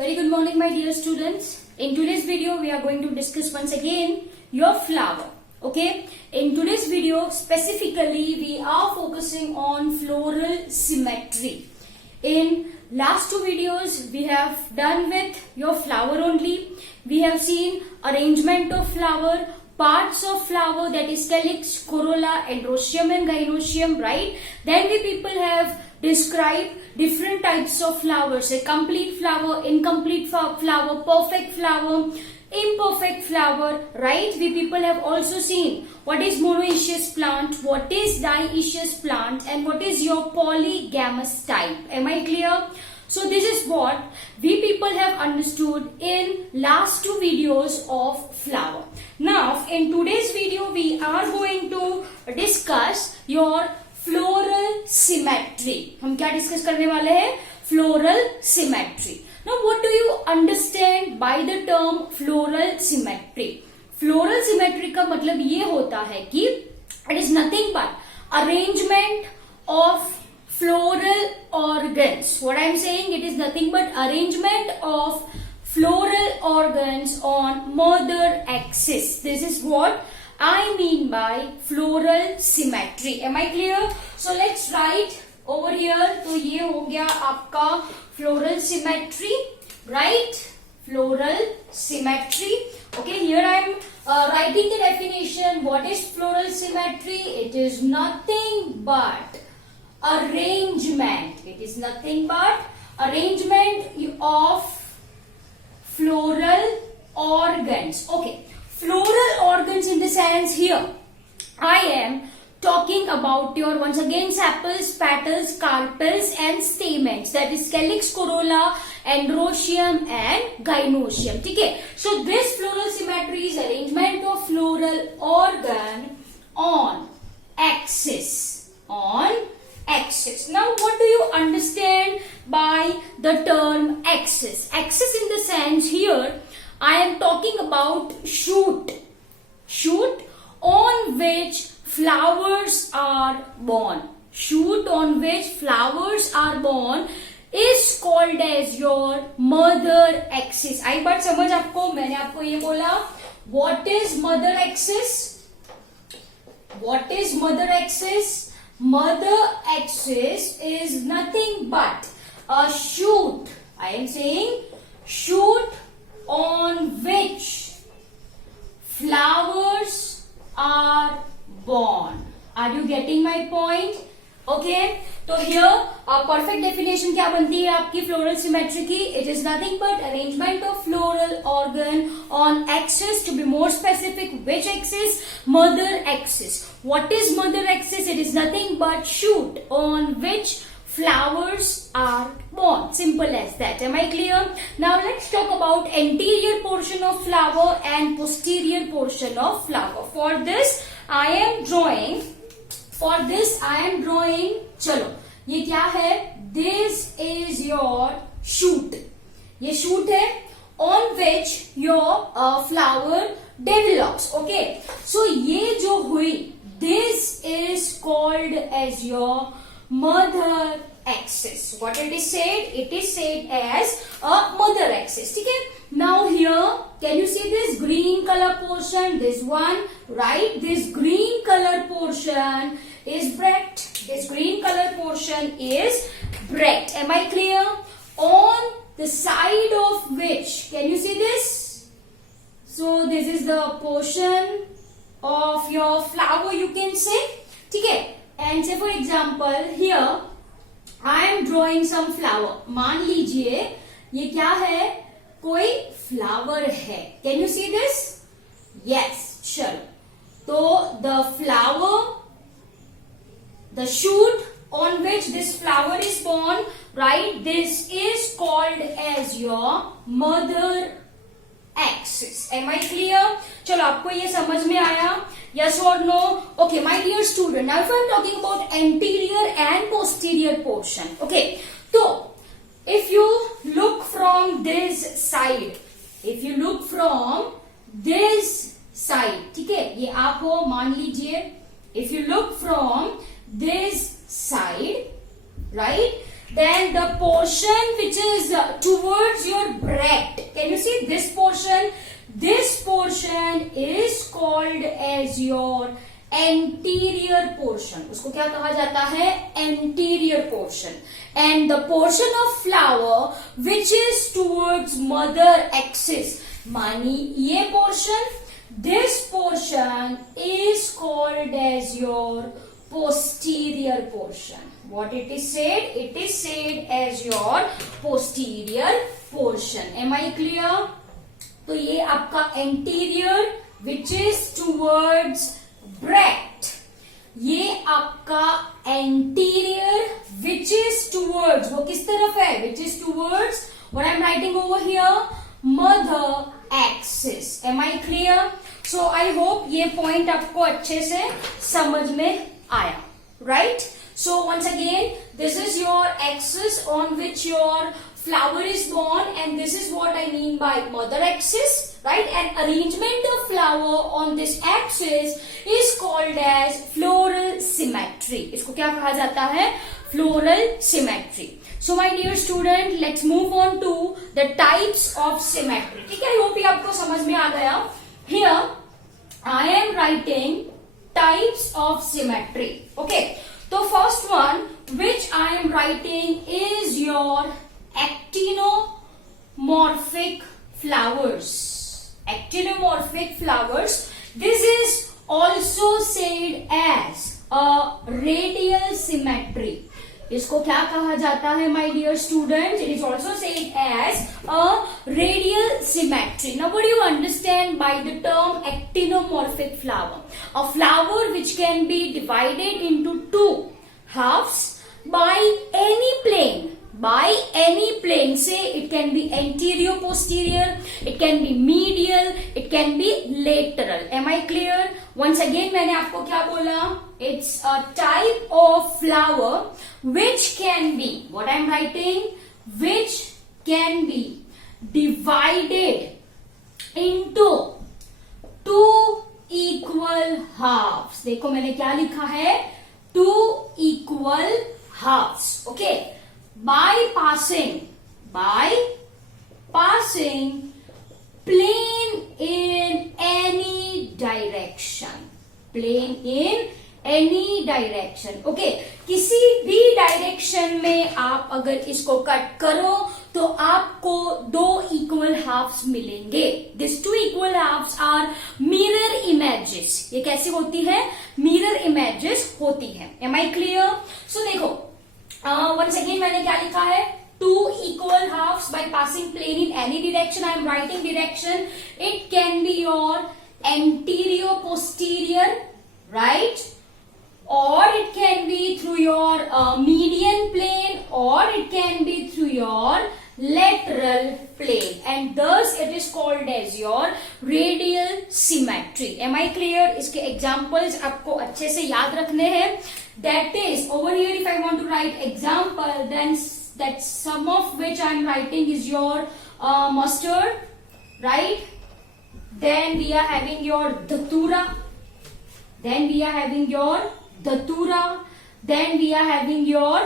Very good morning, my dear students. In today's video, we are going to discuss once again your flower. Okay. In today's video, specifically, we are focusing on floral symmetry. In last two videos, we have done with your flower only. We have seen arrangement of flower, parts of flower, that is calyx, corolla, androecium and gynoecium, right? Then we people have described different types of flowers, a complete flower, incomplete flower, perfect flower, imperfect flower, right? We people have also seen what is monoecious plant, what is dioecious plant, and what is your polygamous type. Am I clear? So this is what we people have understood in last two videos of flower. Now in today's video we are going to discuss your floral symmetry. हम क्या discuss करने वाले हैं? Floral symmetry. Now what do you understand by the term floral symmetry? Floral symmetry का मतलब ये होता है कि it is nothing but arrangement of floral organs. What I am saying, it is nothing but arrangement of floral organs on mother axis. This is what I mean by floral symmetry. Am I clear? So let's write over here. तो ये हो गया आपका floral symmetry, right? Floral symmetry. Okay, here I am writing the definition. What is floral symmetry? It is nothing but arrangement. It is nothing but arrangement of floral organs. Okay, floral organs in the sense here I am talking about your once again sepals, petals, carpels and stamens, that is calyx, corolla, androecium and gynoecium. Okay, so this floral symmetry is arrangement of floral organ on axis. Now what do you understand by the term axis? Axis in the sense here I am talking about shoot on which flowers are born. Shoot on which flowers are born is called as your mother axis. आई बात समझ आपको? मैंने आपको ये बोला what is mother axis? What is mother axis? Mother axis is nothing but a shoot. I am saying shoot on which flowers are born. Are you getting my point? Okay. तो here perfect definition क्या बनती है आपकी floral symmetry की? It is nothing but arrangement of floral organ on axis. To be more specific, which axis? Mother axis. What is mother axis? It is nothing but shoot on which flowers are born. Simple as that. Am I clear? Now let's talk about anterior portion of flower and posterior portion of flower. For this I am drawing. चलो ये क्या है? This is your shoot. ये shoot है on which your flower develops. Okay. So ये जो हुई, this is called as your mother axis. What it is said? It is said as a mother axis. ठीक है? Now here, can you see this green color portion? This one, right? This green color portion is breadth. This green color portion is breadth. Am I clear? On the side of which, can you see this? So this is the portion of your flower, you can say. ठीक है? And say for example, here I am drawing some flower. मान लीजिए ये क्या है? कोई flower है. Can you see this? Yes, sure. तो the flower, the shoot on which this flower is born, right? This is called as your mother axis. Am I clear? चलो आपको ये समझ में आया? Yes or no? Okay, my dear student. Now if I am talking about anterior and posterior portion. Okay. So if you look from this side, ठीक है? ये आप हो, मान लीजिए. If you look from this side, right? Then the portion which is towards your breast, can you see this portion? This portion is called as your anterior portion. उसको क्या कहा जाता है? Anterior portion. And the portion of flower which is towards mother axis, मानी ये portion, this portion is called as your posterior portion. What it is said? It is said as your posterior portion. Am I clear? तो ये आपका anterior which is towards breast. ये आपका anterior which is towards, वो किस तरफ है? Which is towards, what I am writing over here, mother axis. Am I clear? So I hope ये point आपको अच्छे से समझ में आया, right? So once again, this is your axis on which your flower is born, and this is what I mean by mother axis, right? And arrangement of flower on this axis is called as floral symmetry. इसको क्या कहा जाता है? Floral symmetry. So my dear student, let's move on to the types of symmetry. ठीक है, I hope ये आपको समझ में आ गया. Here I am writing types of symmetry. Okay. So first one which I am writing is your actinomorphic flowers. Actinomorphic flowers. This is also said as a radial symmetry. इसको क्या कहा जाता है my dear students? It is also said as a radial symmetry. Now what do you understand by the term actinomorphic flower? A flower which can be divided into two halves by any plane. By any plane, say it can be anterior, posterior, it can be medial, it can be lateral. Am I clear? Once again मैंने आपको क्या बोला? It's a type of flower which can be, what I am writing, which can be divided into two equal halves. देखो मैंने क्या लिखा है? Two equal halves. Okay. By passing plane in any direction. Plane in any direction. Okay. किसी भी direction में आप अगर इसको कट करो तो आपको दो इक्वल हाफ्स मिलेंगे. This two equal halves are mirror images. ये कैसी होती है? मिरर इमेजेस होती है. M I clear? सो देखो once again मैंने क्या लिखा है? Two equal halves by passing plane in any direction. I am writing direction. It can be your anterior, posterior, right? Or it can be through your median plane, or it can be through your lateral plane, and thus it is called as your radial symmetry. Am I clear? इसके examples आपको अच्छे से याद रखने हैं. That is, over here if I want to write example, then that some of which I am writing is your mustard, right? Then we are having your datura. Then we are having your datura. Then we are having your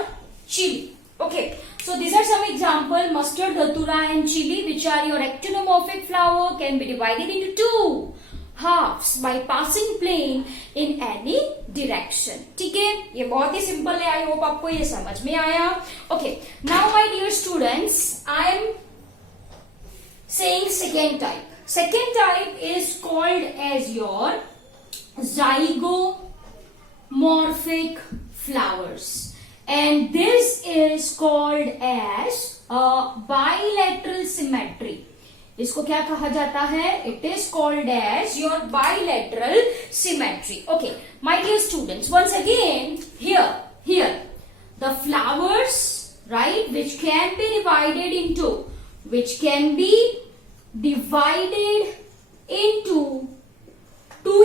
chili. Okay. So these are some example, mustard, datura and chili, which are your actinomorphic flower, can be divided into two halves by passing plane in any direction. ठीक है, ये बहुत ही simple है. I hope आपको ये समझ में आया. Okay, now my dear students, I am saying second type. Second type is called as your Zygomorphic flowers, and this is called as a bilateral symmetry. इसको क्या कहा जाता है? It is called as your bilateral symmetry. Okay, my dear students, once again here the flowers, right, which can be divided into two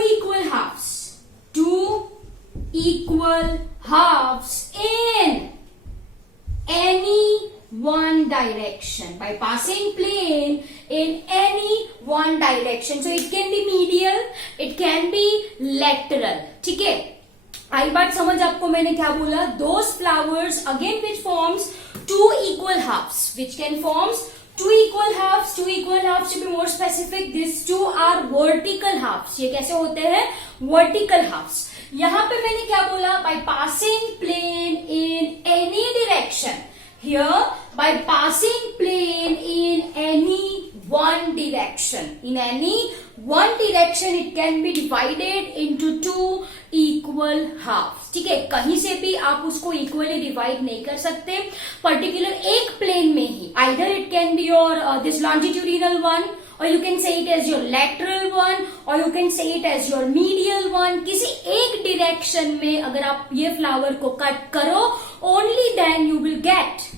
equal halves in any one direction by passing plane in any one direction. So it can be medial, it can be lateral. ठीक है, आई बात समझ आपको मैंने क्या बोला? Those flowers again which forms two equal halves, which can forms two equal halves. Two equal halves, to be more specific, these two are vertical halves. ये कैसे होते हैं? Vertical halves. यहाँ पे मैंने क्या बोला? By passing plane in any direction. Here, by passing plane in any one direction. In any one direction, it can be divided into two equal halves. ठीक है, कहीं से भी आप उसको इक्वली डिवाइड नहीं कर सकते, पर्टिकुलर एक प्लेन में ही. Either it can be your this longitudinal one, or you can say it as your lateral one, or you can say it as your medial one. किसी एक डायरेक्शन में अगर आप ये फ्लावर को कट करो, only then you will get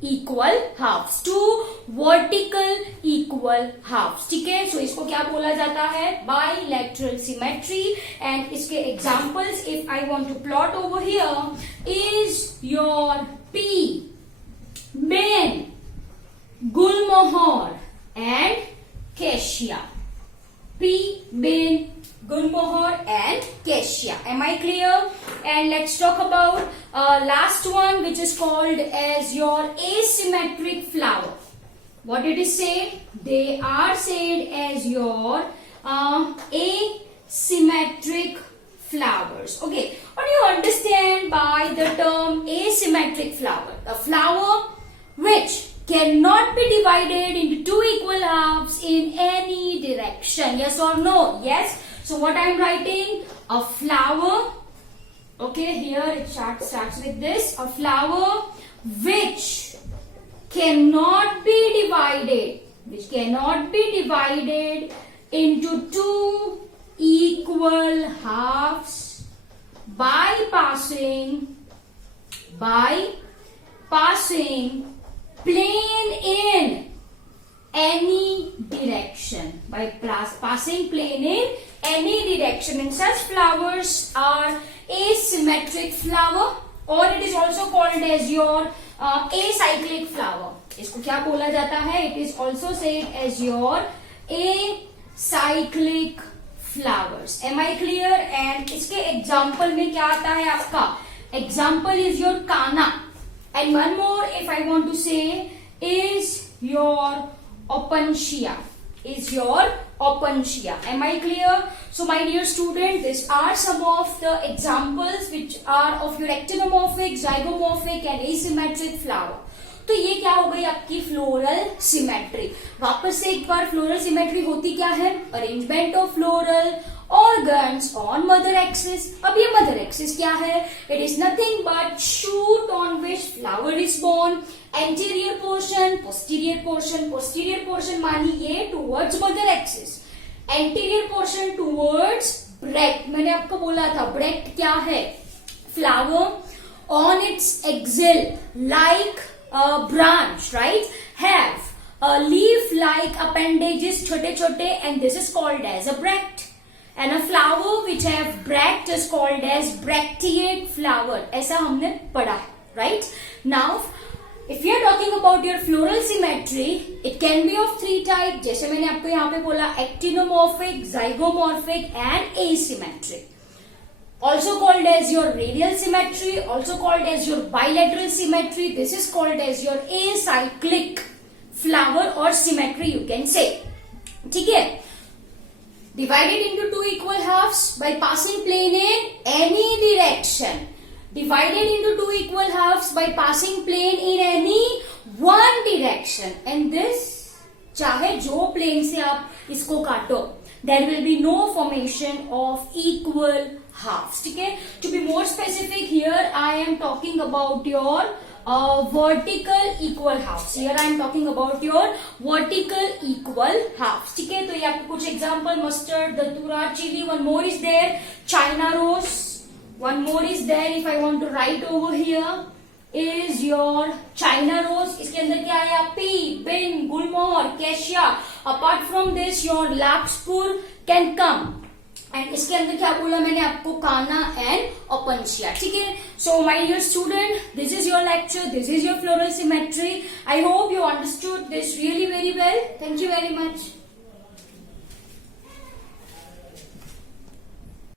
equal halves, two vertical equal halves. ठीक है, so इसको क्या बोला जाता है? Bilateral symmetry. And इसके examples, if I want to plot over here, is your P, bin, gulmohar and cassia. P, bin, gulmohar and cassia. Am I clear? And let's talk about last one, which is called as your asymmetric flower. What did it say? They are said as your asymmetric flowers. Okay, what do you understand by the term asymmetric flower? A flower which cannot be divided into two equal halves in any direction. Yes or no? Yes. So what I am writing? A flower. Okay, here it starts with this. A flower which cannot be divided. Which cannot be divided into two equal halves by passing plane in any direction. By passing plane in any direction. And such flowers are asymmetric flower, or it is also called as your acyclic flower. इसको क्या बोला जाता है? It is also said as your acyclic flowers. Am I clear? And इसके example में क्या आता है आपका? Example is your kana. And one more, if I want to say, is your opuntia. Is your opuntia. Am I clear? So my dear student, these are some of the examples which are of your ectomorphic, zygomorphic and asymmetric flower. तो ये क्या हो गई आपकी floral symmetry. वापस से एक बार floral symmetry होती क्या है? Arrangement of floral organs on mother axis. अब ये मदर एक्सिस क्या है? It is nothing but shoot on which flower is born. Anterior portion, posterior portion. Posterior portion मानिए towards mother axis, anterior portion towards bract. मैंने आपको बोला था bract क्या है? Flower on its axil like a branch, right, have a leaf-like appendages, छोटे-छोटे, and this is called as a bract. And a flower which have bract is called as bracteate flower. ऐसा हमने पढ़ा है, right? Now, if you are talking about your floral symmetry, it can be of three types. जैसे मैंने आपको यहाँ पे बोला actinomorphic, zygomorphic and asymmetric. Also called as your radial symmetry, also called as your bilateral symmetry. This is called as your acyclic flower or symmetry, you can say. ठीक है? Divided into two equal halves by passing plane in any direction. Divided into two equal halves by passing plane in any one direction. And this, चाहे जो plane से आप इसको काटो, there will be no formation of equal halves. ठीक है? To be more specific, here I am talking about your vertical equal halves. Here I am talking about your vertical equal halves. ठीक है? तो ये आपको कुछ example: mustard, datura, chili. One more is there, China rose. One more is there. If I want to write over here, is your China rose. इसके अंदर क्या है? Pea, bin, gulmohar, cassia. Apart from this, your larkspur can come. And इसके अंदर क्या बोला मैंने आपको? काना एंड ओपनशिया. ठीक है? So my dear student, this is your lecture. This is your floral symmetry. I hope you understood this really very well. Thank you very much.